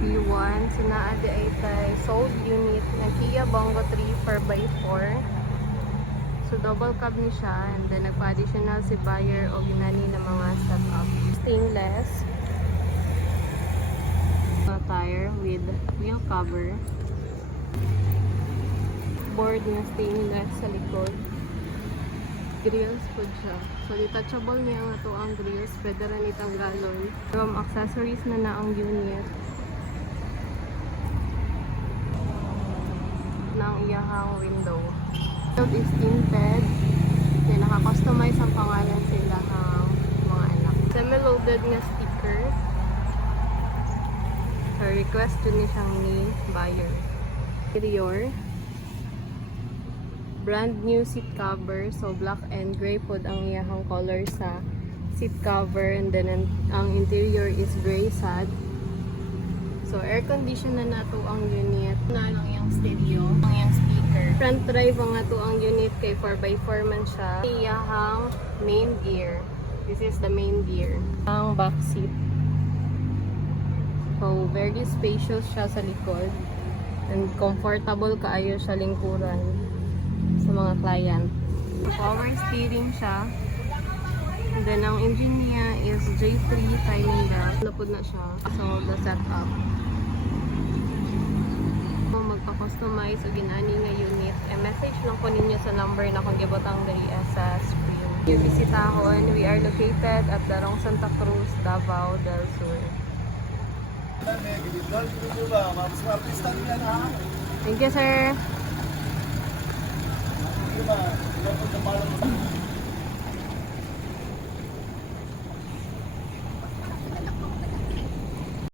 B1. So naadi ay tay sold unit ng Kia Bongo 3 4x4. So double cab ni siya, and then nagpa-additional si buyer o ginani na mga setup. Stainless tire with wheel cover. Board na stainless sa likod. Grills po siya. So detachable niya nga to ang grills. Pwede rin itang galon. From accessories na ang unit. Ng iyahang window. It is tinted. Then naka-customize ang pangalan sila ng mga anak. Semi-loaded nga sticker. So request dun ni siyang ni buyer. Interior. Brand new seat cover. So black and gray po ang iyahang color sa seat cover. And then ang interior is gray sad. So air condition na nato ang unit. Na lang yung stereo. Ang yung speaker. Front drive ang ato ang unit kay 4x4 man siya. Iyahang main gear. This is the main gear. Ang back seat. So very spacious siya sa likod. And comfortable kaayo sa lingkuran sa mga client. So, power steering siya. And then ang engine niya is J3 timing belt. Napod na siya. So the setup. So, magpa-customize o ginani nga unit. Message lang po ninyo sa number na kung gibotang dali sa screen. Yung bisitahon, we are located at Darong Santa Cruz, Davao del Sur. Thank you, sir.